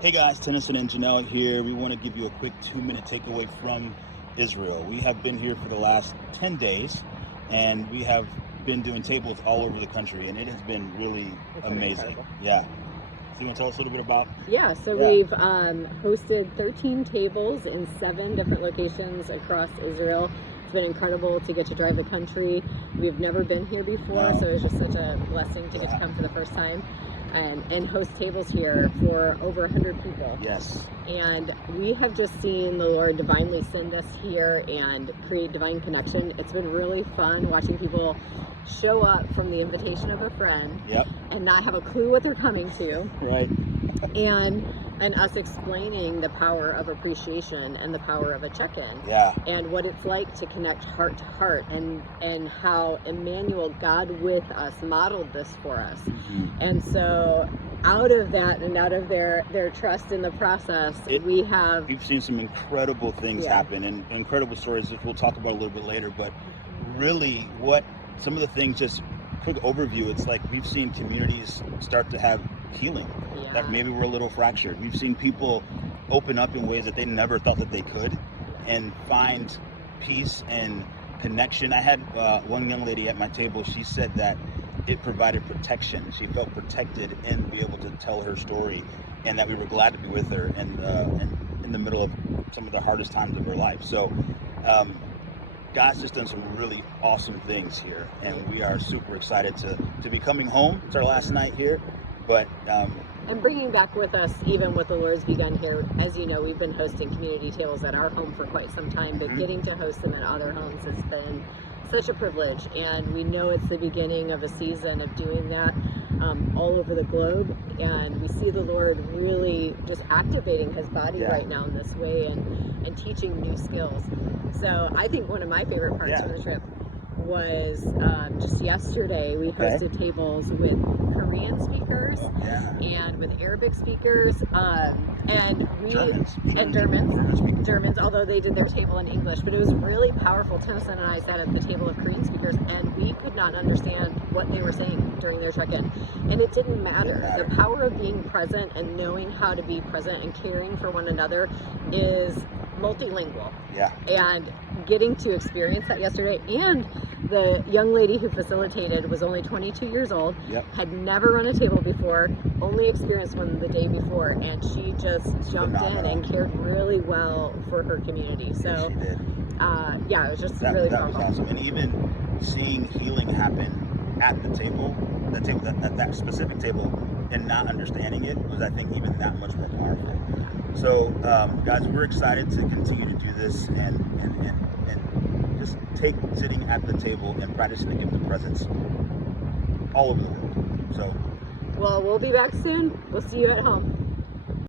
Hey guys, Tennyson and Janelle here. We want to give you a quick 2-minute takeaway from Israel. We have been here for the last 10 days and we have been doing tables all over the country, and it has been really amazing. Yeah. So you want to tell us a little bit about? We've hosted 13 tables in 7 different locations across Israel. It's been incredible to get to drive the country. We've never been here before, so it's just such a blessing to get to come for the first time and host tables here for over 100 people. Yes. And we have just seen the Lord divinely send us here and create divine connection. It's been really fun watching people show up from the invitation of a friend and not have a clue what they're coming to. Right. and us explaining the power of appreciation and the power of a check-in. Yeah. And what it's like to connect heart to heart, and how Emmanuel, God with us, modeled this for us. Mm-hmm. And so out of that and out of their trust in the process, we've seen some incredible things happen, and incredible stories that we'll talk about a little bit later. But really, what some of the things, just quick overview, it's like we've seen communities start to have healing that maybe were a little fractured. We've seen people open up in ways that they never thought that they could, and find peace and connection. I had one young lady at my table. She said that it provided protection. She felt protected and be able to tell her story, and that we were glad to be with her and in the middle of some of the hardest times of her life. So God's just done some really awesome things here, and we are super excited to be coming home. It's our last night here, but and bringing back with us even what the Lord's begun here. As you know, we've been hosting community tables at our home for quite some time, but getting to host them in other homes has been such a privilege, and we know it's the beginning of a season of doing that all over the globe, and we see the Lord really just activating his body right now in this way, and teaching new skills. So I think one of my favorite parts of the trip was just yesterday we hosted tables with Korean speakers and with Arabic speakers and Germans, although they did their table in English. But it was really powerful. Tennyson and I sat at the table of Korean speakers, and we could not understand what they were saying during their check-in, and it didn't matter. The power of being present and knowing how to be present and caring for one another is multilingual. And getting to experience that yesterday, and the young lady who facilitated was only 22 years old, had never run a table before, only experienced one the day before, and she just jumped in and cared really well for her community. So it was just really powerful. That was awesome. And even seeing healing happen at the table, that specific table, and not understanding it was, I think, even that much more powerful. So guys, we're excited to continue to do this and just take sitting at the table and practicing the gift of presence all over the world. So, well, we'll be back soon. We'll see you at home.